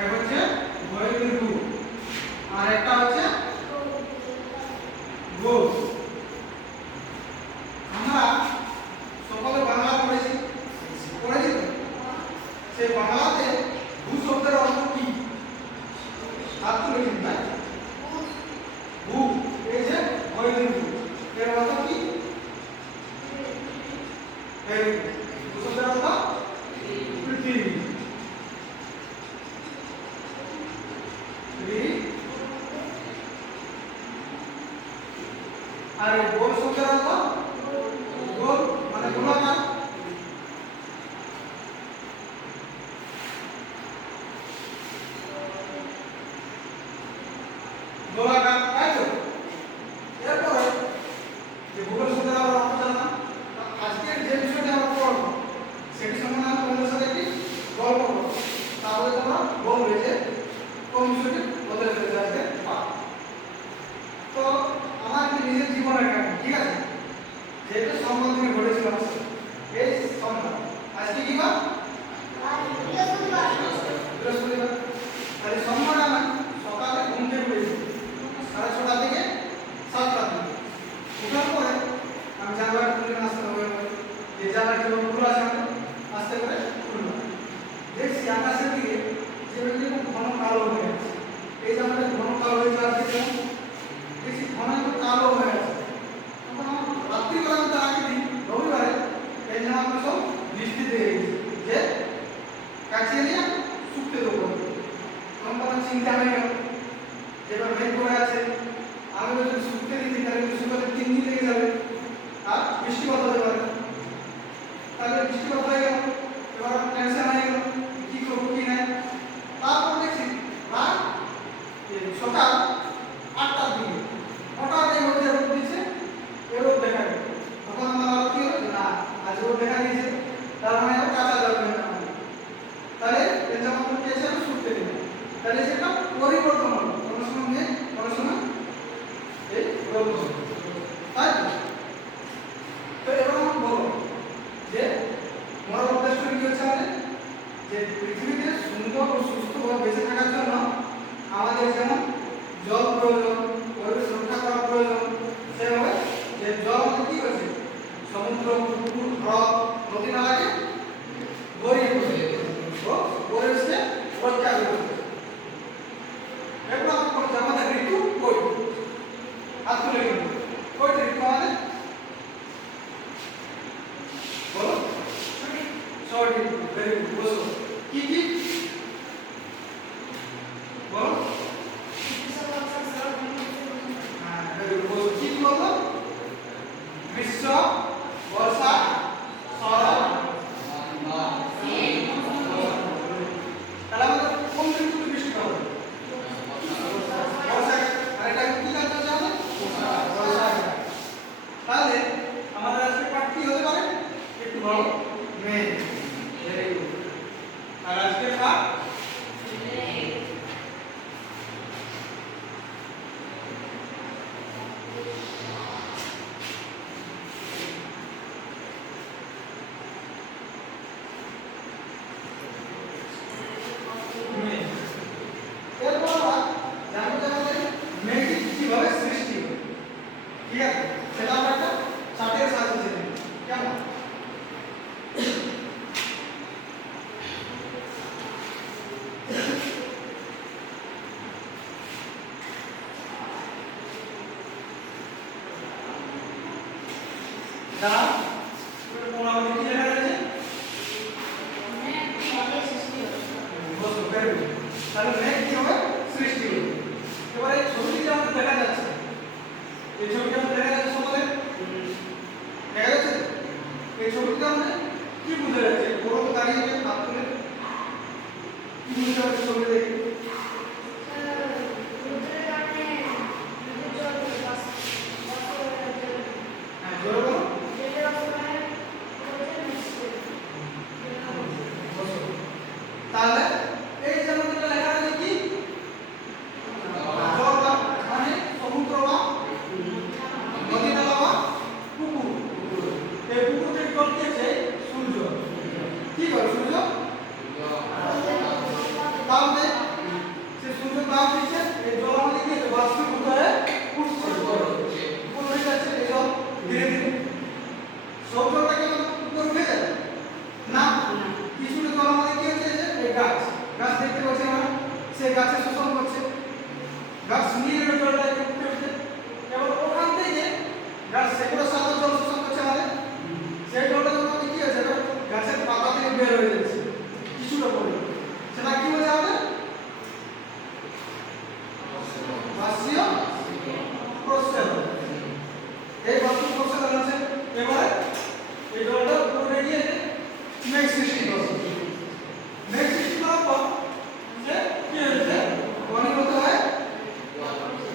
এক হচ্ছে বহির্বিন্দু আর একটা হচ্ছে গো। আমরা সকলে বাংলা পড়েছি পড়েছি তো? সেই বাংলাতে ভূ শব্দের অর্থ কি? হাত তুলে দিন ভাই। ভূ এই যে বহির্বিন্দু এর অর্থ কি? এই ভূ শব্দের অর্থ পৃথিবী। আর গোল শব্দের অর্থ গোল মানে গোলাকার। গোলাকার তাই তো? এরপরে যে ভূগোল শব্দের আমরা অর্থ জানলাম, আজকের যে বিষয়টা আমরা পড়ব সেটি সম্বন্ধে আমি তোমাদের সাথে একটি গল্প করব, তাহলে তোমরা বলবে যে কোন বিষয়টি বলতে চলেছে আজকে পাঠ। তো আমার একটি নিজের জীবনের কাহিনী, ঠিক আছে? যেটা সোমবার দিনে ঘটেছিল আমার সাথে। এই সোমবার আজকে কি বার? বৃহস্পতিবার। তাহলে সোমবার আমি সকালে ঘুম থেকে উঠেছি 6:30 থেকে 7টার দিকে। উঠার পরে আমি জানলাটা খুলে আসতে হবে, যে জানলা যেমন খোলা আছে আস্তে করে খুললাম। দেখছি আকাশের দিকে যে খুব ঘন কালো হয়ে আছে। এই জানলাটা ঘন কালো হয়ে যাওয়ার দিকে দেখছি ঘন একটু কালো হয়ে আছে। রাত্রিবেলা আমি তার আগের দিন রবিবারে এই জামাগুলো সব বৃষ্টি দিয়ে গেছি যে কাছিয়ে নিয়ে শুকতে দেবো। তখন তখন চিন্তা হয়ে গেল যেটা মেঘ করে আছে, আমি যদি শুকতে দিই তাহলে শুকাতে 3 দিন লেগে যাবে আর বৃষ্টিপাত হতে পারে। তাহলে বৃষ্টিপাত হয়ে গেল, এবার টেনশন হয়ে গেল কি করবো কি নাই। তারপর দেখছি রাত সকাল 8টার দিকে হঠাৎ এই মধ্যে রোদ দিচ্ছে, রোদ দেখা গেল। তখন আমার আরো কি হলো না আজ রোদ দেখা দিয়েছে, তার মানে আবার কাঁচা যাবে না। তাহলে এই জামাগুলো কি আছে আমি শুকতে দিই। তাহলে সেটা পরিবর্তন হলো, কোনো সময় মেঘ কোনো সময় এই রোদ হলো, তাই তো? তো এবার আমার বলো যে মরার উদ্দেশ্য কি হচ্ছে আমাদের, যে পৃথিবীতে সুন্দর ও সুস্থভাবে বেঁচে থাকার জন্য আমাদের যেমন জল প্রয়োজন, পরিবেশ রক্ষা করা প্রয়োজন, সেভাবে যে জল আমাদের কি হচ্ছে সমুদ্র, পুকুর, হ্রদ, নদী নালাকে গড়িয়ে পড়ছে ও পরিবেশকে রক্ষা করছে। এরপর আমরা বলছি আমাদের ঋতু কই? হাত তুলে কিন্তু কই ঋতু আমাদের বলো? ছয়টি। ভেরি গুড, বলো কি কি বলো? হ্যাঁ ভেরি গুড, বলো কি কি বলো? গ্রীষ্ম, বর্ষা, শরৎ, তাহলে আমাদের কোন ঋতুতে বৃষ্টি হবে? বর্ষা। আর এটা কি কাজ হচ্ছে আমাদের? বর্ষা। তাহলে আমাদের আজকে পাঠ কি হতে পারে? একটু বলো মেঘ। Very good. আর আজকে পাঠ দাও কোনাতে কি লেখা রয়েছে? বসো ভেরি গুড। তাহলে মেঘ কি হবে? সৃষ্টি হবে। এবারে এই ছবিটি আমাদের দেখা যাচ্ছে, এই ছবিটা আমাদের দেখা যাচ্ছে সকলে দেখা যাচ্ছে। এই ছবিটা আমাদের কি বুঝা যাচ্ছে? বড় তো দাঁড়িয়ে আছে হাত তুলে কি বুঝা যাচ্ছে ছবি দেখে? হ্যাঁ জোরে বলো। তাহলে এই যে আমাদের লেখা আছে কি? জল মানে সমুদ্র বা নদী নালা বা পুকুর। এই পুকুর থেকে জল দিয়েছে সূর্য। কি করে সূর্য? তাহলে গাছ দেখতে পাচ্ছি আমরা, সে গাছে শোষণ করছে, গাছ নিয়ে নেবে জলটা উঠতে উঠতে, এবার ওখান থেকে গাছ সেগুলো সাথে জল শোষণ করছে আমাদের, সেই জলটা যখন কি হচ্ছে গাছের পাতা থেকে বের হয়ে যাচ্ছে কিছুটা পরিমাণ, সেটা কি হচ্ছে আমাদের বাষ্পীয় প্রস্রবণ। এই বাষ্পীয় প্রস্রবণ হচ্ছে এবারে এই জলটা উপরে গিয়ে মেঘ সৃষ্টি করছে, মেঘ সৃষ্টি করার পর সে কি হয়েছে ঘনীভূত হয়ে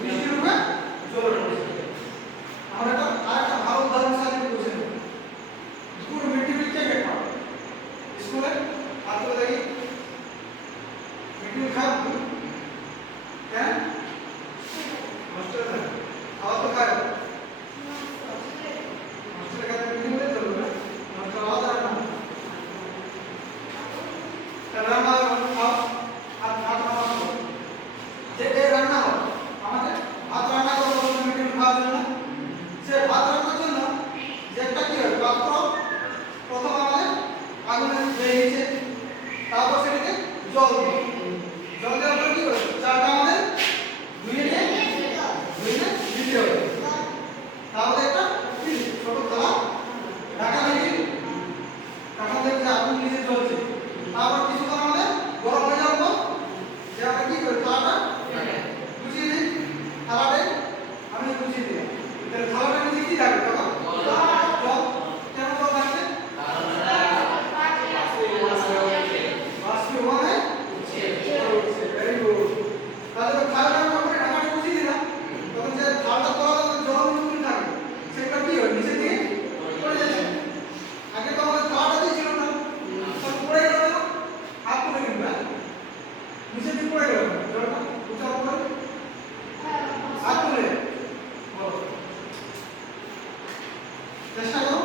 বৃষ্টি রূপে জলে পড়ছে। আমরা এটা আরেকটা ভালো উদাহরণ সাথে বুঝে নেব। পুরো মিড ডে মিল কে খাও স্কুলে হাত তুলে দেখি, মিড ডে মিল খাও কেন হোস্টেলে থাকে খাওয়া তো খায় হোস্টেলে খায় মিড ডে মিলে চলবে না, হোস্টেল আলাদা রান্না রান্না খাও আর ভাত রান্না করো, যে রান্না হয় আমাদের ভাত রান্না করবো মিড ডে মিল খাওয়ার জন্য, সে ভাত রান্নার জন্য যে একটা কি হয় পাত্র প্রথম আমাদের আগুনে দিয়েছে, তারপর সেটাকে জল দিই, জল দেওয়ার পর কি হয় চালটা আমাদের ধুয়ে দিতে হবে, তাহলে একটা কি ছোট থালা ঢাকা দিয়ে তখন দেখছি আগুন নিচে জ্বলছে, তারপর কিছুক্ষণ আমাদের গরম হয়ে যাওয়ার পর যে আমরা কি করি থালাটা গুছিয়ে দিই, থালাটাই আমি গুছিয়ে দিই, তাহলে থালাটা নিচে কি থাকবে তখন জল, কেন জল থাকবে বাষ্পীভবন হচ্ছে, ভেরি গুড। তাহলে থালাটা আমরা যখন ঢাকাটা গুছিয়ে দিলাম তখন যে থালাটা তলা জল নিচে থাকবে সেটা কি হয় নিচে থেকে পড়ে যাচ্ছে, আগে তো আমাদের থালাটা ছিল না সব পড়ে গেল না, হাত পড়ে গেল না নিচে থেকে পড়ে গেল জলটা উঠার পর হাত তুলে চেষ্টা করো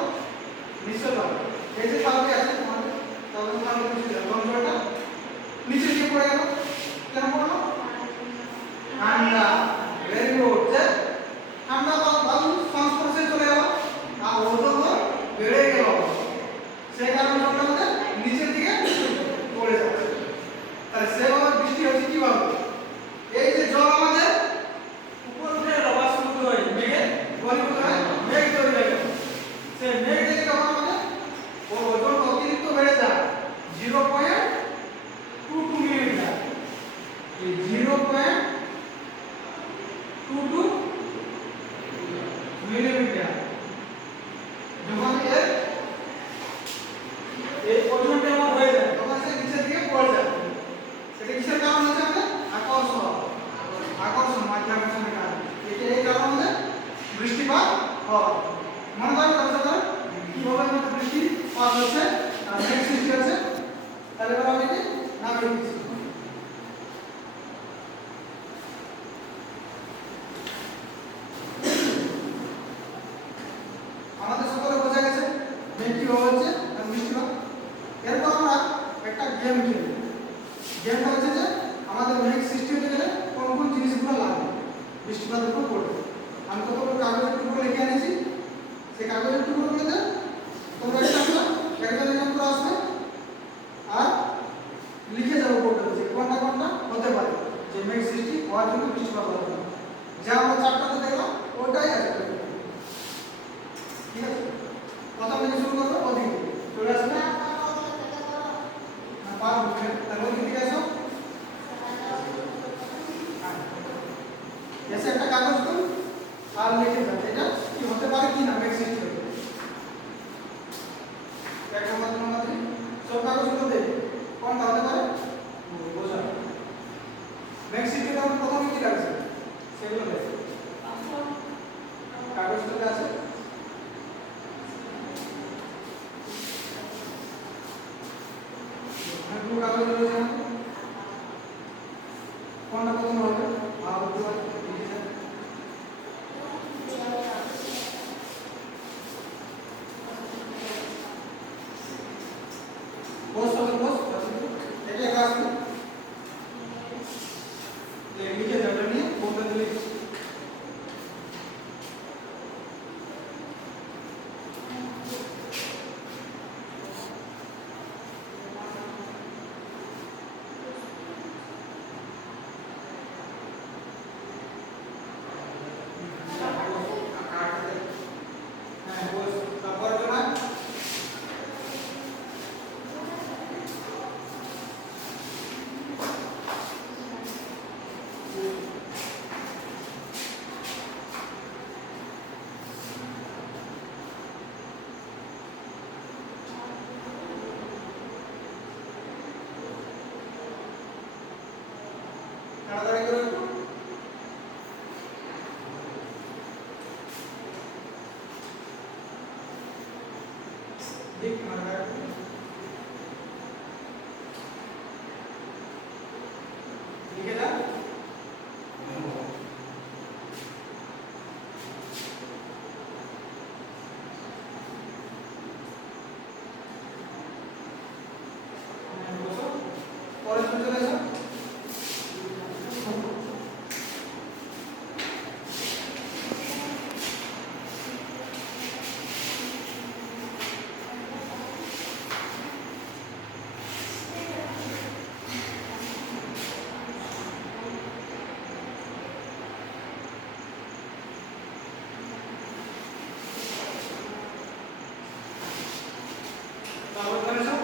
নিশ্চয় পারবে। এই যে থালাটি আছে তোমাদের তাহলে থালা গুছিয়ে দাও, তখন জলটা নিচে থেকে পড়ে গেল, কেন পড়লো ঠান্ডা, ভেরি গুড, যে ঠান্ডা বায়ু সংস্পর্শে চলে গেল আর ওজন বেড়ে গেল, সেই কারণে জলটা আমাদের নিচের দিকে পড়ে যাচ্ছে। তাহলে সেভাবে বৃষ্টি হচ্ছে কিভাবে, এই যে জল আমাদের উপর উঠে এলো বাষ্পীভূত হয়ে মেঘে ঘনীভূত হয়ে মেঘ তৈরি হয়ে গেল, সেই মেঘ থেকে যখন আমাদের ওর ওজন অতিরিক্ত বেড়ে যায় 0.22 মিলিমিটার, এই 0.22 মিলিমিটার যখন এই ওজনটা আমার হয়ে যায় তখন সে নিচের দিকে পড়ে যায়, সেটা কিসের কারণ হচ্ছে আমাদের আকর্ষণ মাধ্যাকর্ষণের কারণে, এই কারণে আমাদের বৃষ্টিপাত হয়। মনে রাখবে দর্শকরা কিভাবে আমাদের বৃষ্টিপাত হচ্ছে আর মেঘ সৃষ্টি হচ্ছে, তাহলে এবার আমি নাম লিখছি। আমাদের সকলে বোঝা গেছে মেঘ কিভাবে হচ্ছে আর বৃষ্টিপাত। এরপর আমরা একটা গেম খেলি, গেমটা হচ্ছে যে আমাদের মেঘ সৃষ্টি হতে গেলে কোন কোন জিনিসগুলো লাগবে বৃষ্টিপাতের উপর পড়বে। আমি কতগুলো কাগজের টুকরো লিখে আনেছি, সেই কাগজের টুকরোগুলোতে তোমরা একজন করে আসবে আর লিখে যাবো বোর্ডে যে কোনটা কোনটা হতে পারে যে মেঘ সৃষ্টি হওয়ার জন্য বৃষ্টিপাত হবে, যা আমরা চারটাতে দেখলাম ওটাই আছে, ঠিক আছে। প্রথম থেকে শুরু করবো ওদিক থেকে চলে আসবে না পারবো, তাহলে ওদিক থেকে আসো, এসে একটা কাগজ তো আর লিখে যাবে এটা কি হতে পারে কি না মেঘ সৃষ্টি হবে, এক নম্বর দু নম্বর সব কাগজগুলো দেবে কোনটা হতে পারে বোঝা, মেঘ সৃষ্টি হওয়ার প্রথমে কি লাগছে সেগুলো দেখো, তাড়াতাড়ি করে একটু দিক মার্কার লিখে দাও। পরে চলে আসো। তারপর চলে আসো।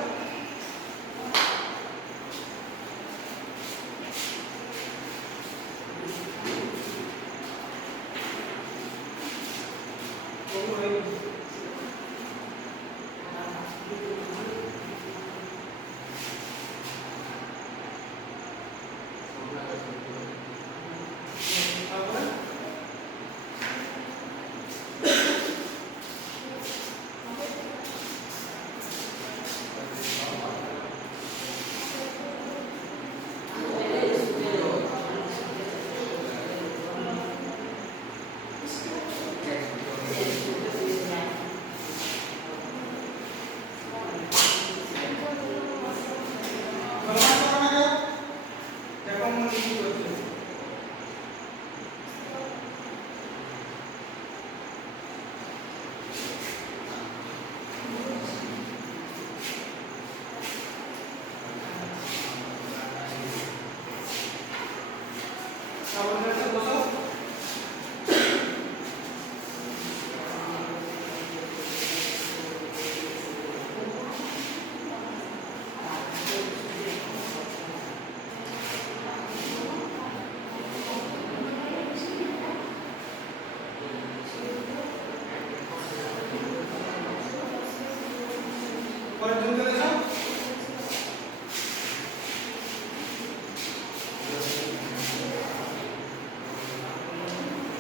পরে চলে আসো।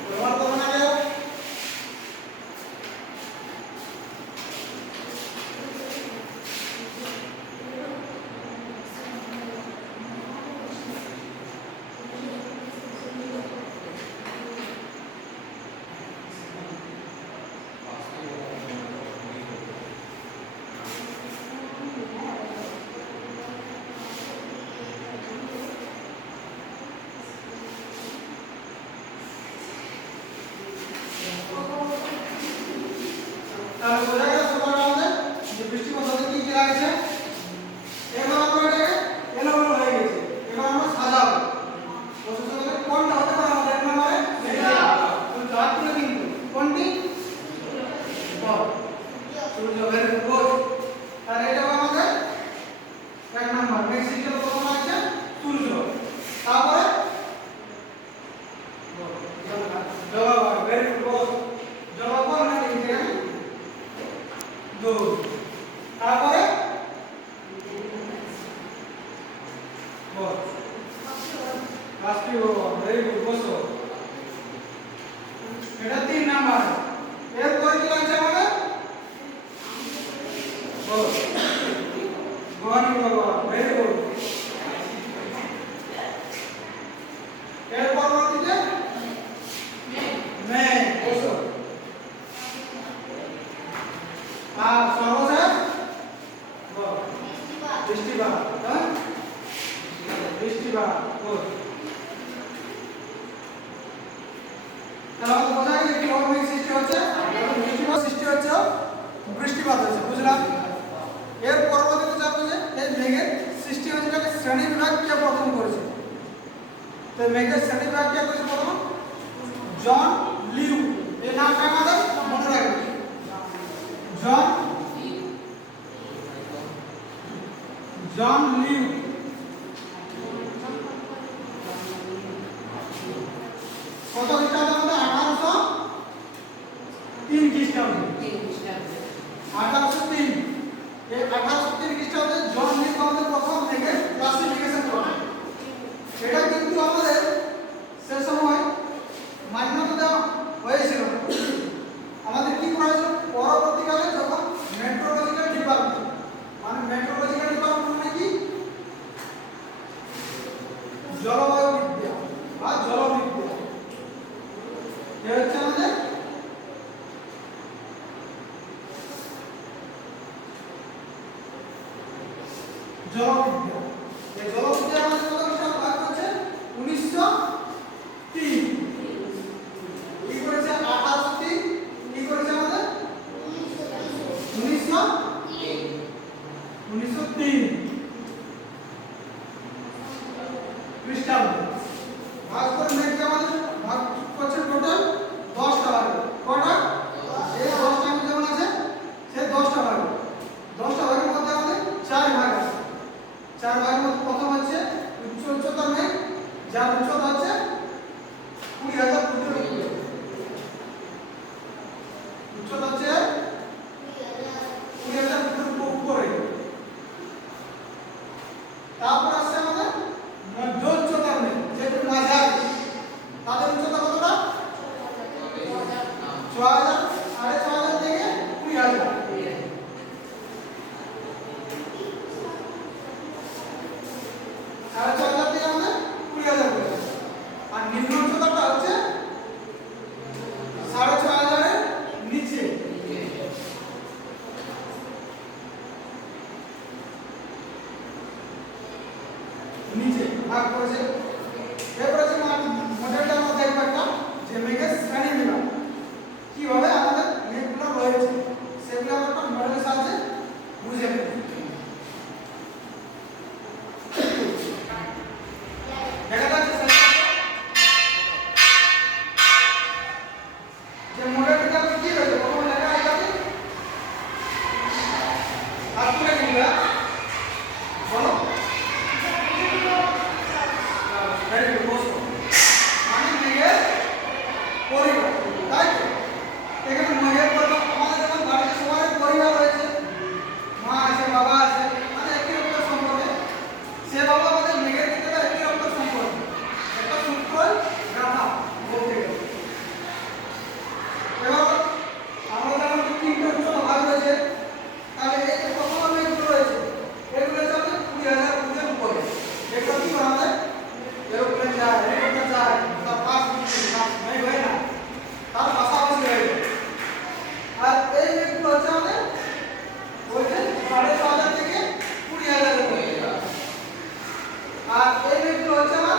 ব্যবহার করবো না কেউ। তাহলে বোঝা গেল সবার আমাদের যে বৃষ্টি পদ্ধতি কি কি লাগছে। এবার আমরা এটাকে এলোমেলো হয়ে গেছে, এবার আমরা সাজাবো। প্রসেস হলো কোনটা হতে পারে আমাদের এক নম্বরে এটা তো চারটে কিন্তু কোনটি সূর্য। Very good. তাহলে এটা আমাদের এক নম্বর নেক্সট সিস্টেম প্রথম আছে সূর্য, তারপরে জলবায়ু। Very good. জলবায়ু না লিখে দুধ, তারপরে বাষ্পীভবন। Very good. বসো। এটা 3 নাম্বার। এরপরে কি লাগছে আমাদের ঘনীভবন। Very good. এর পরবর্তীতে মেঘ। বসো। আর সর্বশেষ বৃষ্টিপাত। হ্যাঁ বৃষ্টিপাত। গুড। তাহলে আমাদের বোঝা গেল কি মেঘ সৃষ্টি হচ্ছে, বৃষ্টিপাত সৃষ্টি হচ্ছে, বৃষ্টিপাত হচ্ছে। বুঝলাম। এর পরবর্তীতে যাবো যে এই মেঘের সৃষ্টি হচ্ছে এটাকে শ্রেণীবিভাগ কে প্রথম করেছে। তো মেঘের শ্রেণীবিভাগ কে করেছে প্রথম? জন লিউ। এই নামটা আমাদের মনে রাখবে। জন লিউ। কত খ্রিস্টাব্দে আমাদের 1803 খ্রিস্টাব্দে। 1803। এই 1803 খ্রিস্টাব্দে জন লিউ আমাদের প্রথম থেকে ক্লাসিফিকেশন করে। এটা কিন্তু আমাদের জলবায়ু বিদ্যা বা জলবিদ্যা। এ হচ্ছে আমাদের জলবিদ্যা। এই জলবিদ্যা আমাদের কত সাল ভাগ করেছে 1903। কি করেছে 1803, কি করেছে আমাদের 1903 খ্রিস্টাব্দে। ভাগ করে নেক্সট আমাদের ভাগ করছে টোটাল 10টা ভাগে। কটা? এই 10টা যেমন আছে সেই 10টা ভাগে। 10টা ভাগের মধ্যে আমাদের 4 ভাগ আছে। 4 ভাগের মধ্যে প্রথম হচ্ছে উচ্চতা মেঘ, যার উচ্চতা হচ্ছে 20,000 ফুটের উপরে। উচ্চতা হচ্ছে 20,000 ফুটের উপরে। তারপর আসছে আমাদের মধ্য উচ্চতার মেঘ, যেটা মাঝারি, তাদের উচ্চতা কতটা? 6,000, 6,500 থেকে 20,000। সাড়ে 6,000 থেকে আমাদের 20,000 করে। আর নিম্ন উচ্চতাটা হচ্ছে 6,500 এর নিচে। নিচে ভাগ করেছে। এরপরে আছে মডেলটার মধ্যে একটা যে মেঘের শ্রেণী বিভাগ, কিভাবে আমাদের মেঘগুলো রয়েছে সেগুলো আমরা একটা মডেলের সাহায্যে বুঝে নেব। দেখা যাচ্ছে যে মডেলটা কি রয়েছে, প্রথমে লেখা আছে আর তুলে নিবা বলো ভেরি গুড বসো। মানে মেঘের পরিবার, তাই তো? এখানে মেঘের পরিবার আমাদের যেমন বাড়িতে সবার পরিবার রয়েছে, মা আছে, বাবা আছে, মানে একই রকম সম্পর্কে। সেভাবে আমাদের মেঘের ভিতরে একই রকম সম্পর্ক, একটা সূত্রই গাথা বলতে গেলে। এবার আমরা যেমন 3টে উচ্চতা ভাগ রয়েছে, তাহলে এই যে প্রথম মেঘগুলো রয়েছে এগুলো হচ্ছে আমাদের 20,000 ফুটের উপরে। এগুলো কি করা হয়? এরোপ্লেন যায়, হেলিকপ্টার যায়, তার পাশ মেঘ হয় না, তার পাশাপাশি হয়ে যায়। আর এই মেঘগুলো হচ্ছে আমাদের ওই যে 6,500 থেকে 20,000 এর মধ্যে। আর এই মেঘগুলো হচ্ছে আমার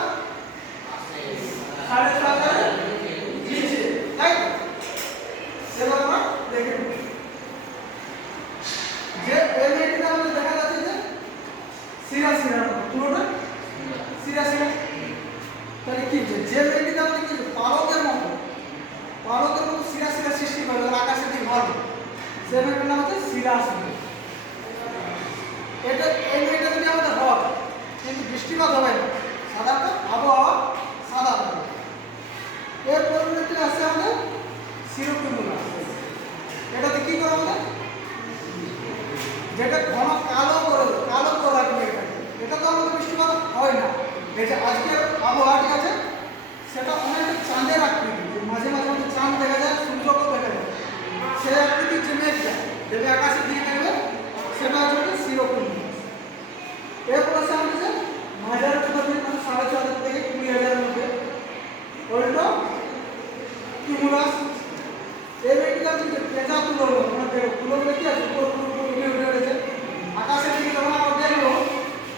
6,500 এর নিচে, তাই তো? এবার আমরা দেখে নেব যে এই মেঘটা আমাদের দেখা যাচ্ছে যে শিরা শিরা পুরোটা শিরা শিরা। তাহলে কি হচ্ছে, যে মেঘটা আমাদের কি পালকের মতো শিরা শিরা সৃষ্টি করে আকাশের দিকে ঘরে, সে মেঘটার নাম হচ্ছে শিরা শিরা। এটা এই মেঘটা যদি আমাদের হয় কিন্তু বৃষ্টিপাত হবে না, সাধারণত আবহাওয়া সাদা হবে। এর পরিবর্তে আসছে আমাদের সিরোকুমুলাস। এটাতে কি করে আমাদের, যেটা ঘন কালো করে রাখবে এটা তো আমাদের বৃষ্টিপাত হয় না। এই যে আজকে আবহাওয়া ঠিক আছে, সেটা অনেকটা চাঁদের আকৃতি, মাঝে মাঝে আমাদের চাঁদ দেখা যায়, সূর্যকেও দেখা যায়, সেই আকৃতির যে মেঘটা দেবে আকাশে দিয়ে দেখবে, সেটা হচ্ছে সিরোকুমুলাস। এরপর আছে আমাদের যে মাঝারি উচ্চতার মেঘ, মানে 6,500 থেকে 20,000 এর মধ্যে, ওইটা কিউমুলাস। এই মেঘটা হচ্ছে পেঁচা তুলো, মানে তুলোগুলো কি আছে উপর উঠে উঠে রয়েছে আকাশের দিকে। যখন আমরা দেখবো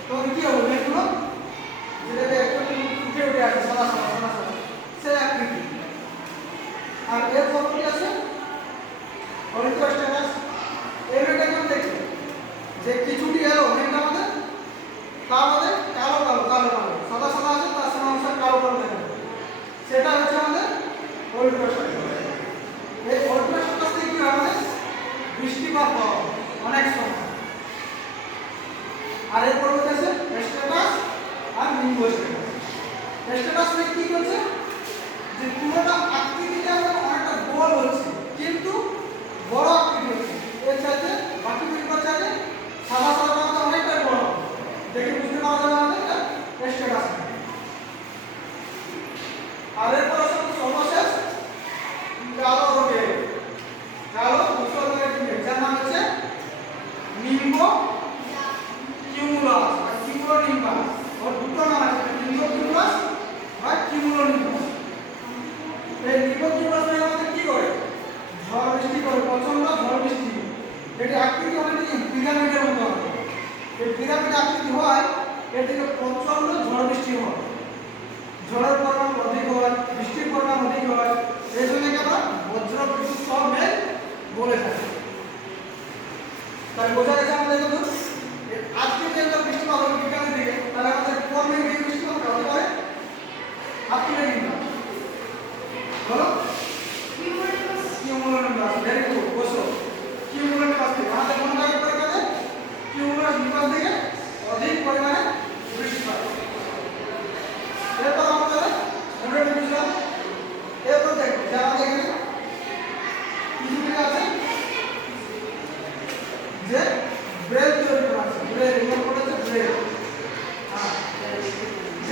তখন কি হবে, মেঘগুলো যেটা একটু উঠে উঠে আছে সাদা সাদা সাদা সাদা, সেই আকৃতি। আর এর পরবর্তী আছে অরিথ্রোস্টেরাস। এই মেঘটা কেমন দেখছে যে কিছুটি এলো মেঘটা আমাদের, তার মধ্যে কালো কালো কালো কালো সাদা সাদা আছে, তার সঙ্গে অংশ কালো কালো দেখা যায়, সেটা হচ্ছে আমাদের অরিথ্রোস্টেরাস। এই অরিথ্রোস্টেরাস থেকে কি হয়, আমাদের বৃষ্টিপাত হয় অনেক সময়। আর এর পরবর্তী আছে স্ট্যাটাস আর নিম্বোস্ট্যাটাস। স্ট্যাটাস মেঘ কি করছে, যে পুরোটা আকৃতিটা অনেকটা গোল হচ্ছে কিন্তু বড় আকৃতি হচ্ছে, এর চাইতে বাকি মেঘগুলোর চাইতে সাদা সাদা অনেকটা বড়, দেখে বুঝতে পারা যাবে আমাদের এটা স্ট্যাটাস। আর এরপর আছে সর্বশেষ কালো রঙের, কালো ধূসর রঙের মেঘ, যার নাম হচ্ছে নিম্বো কিউমুলাস আর কিউমুলো নিম্বাস। ওর দুটো নাম আছে, নিম্বো কিউমুলাস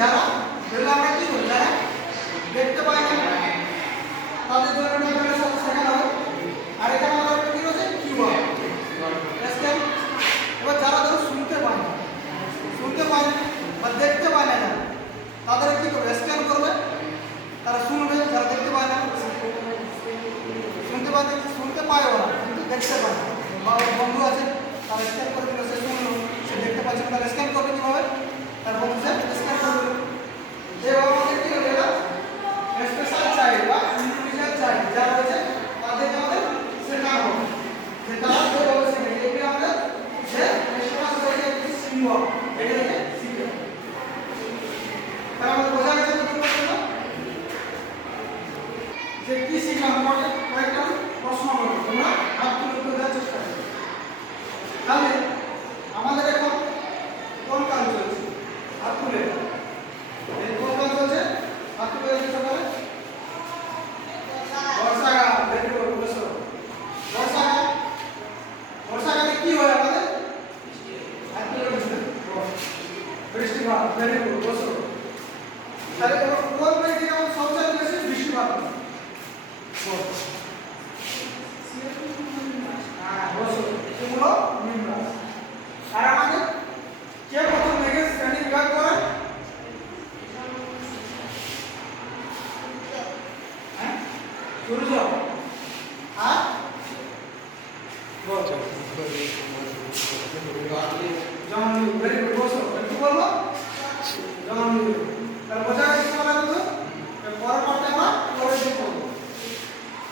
যারা এগুলো আমরা কি করি, যারা দেখতে পাই না তাদের জন্য টেবিলের সাথে শেখানো হয়। আর এখানে আমাদের কি রয়েছে, কিওয়ার্ড স্ক্যান। এবার যারা ধরো শুনতে পায় না বা দেখতে পায় না যারা, তাদের কি করবে, স্ক্যান করবে, তারা শুনবে। যারা দেখতে পায় না, শুনতে পায় ওরা কিন্তু দেখতে পায় না, বা ওর বন্ধু আছে তারা স্ক্যান করে দিল, সে শুনলো, সে দেখতে পাচ্ছে না, তারা স্ক্যান করবে কীভাবে, তার বন্ধু সে স্ক্যান করবে। এবার আমাদের কি হলো, এটা স্পেশাল চাইল্ড বা ইন্ডিভিজুয়াল চাইল্ড যারা রয়েছে তাদেরকে আমাদের শেখানো হবে যে তারা যেভাবে শেখে। এগুলি আমাদের যে স্পেশাল রয়েছে একটি সিম্বল, এটা থেকে শিখে। তারা আমাদের বোঝা গেছে তো পর্যন্ত যে কি শিখলাম। কয়েকটা প্রশ্ন করবো, তোমরা হাত তুলে উত্তর দেওয়ার চেষ্টা করো। তাহলে আমাদের এখন কোন কাজ চলছে, হাত তুলে এই কোন কাজ চলছে, হাত তুলে চেষ্টা করে। বর্ষাকাল, ভেরি গুড, বসো। বর্ষাকালে কি হয় আমাদের, হাত তুলে বসো। বৃষ্টিপাত, ভেরি গুড, বসো। তাহলে কোন মেয়েটি আমাদের সবচেয়ে বেশি বৃষ্টিপাত হয়, বসো। এগুলো নিম্বাস। আর আমাদের কে প্রথম মেঘের শ্রেণী বিভাগ করে, সূর্য। আর জন্মদিন, ভেরি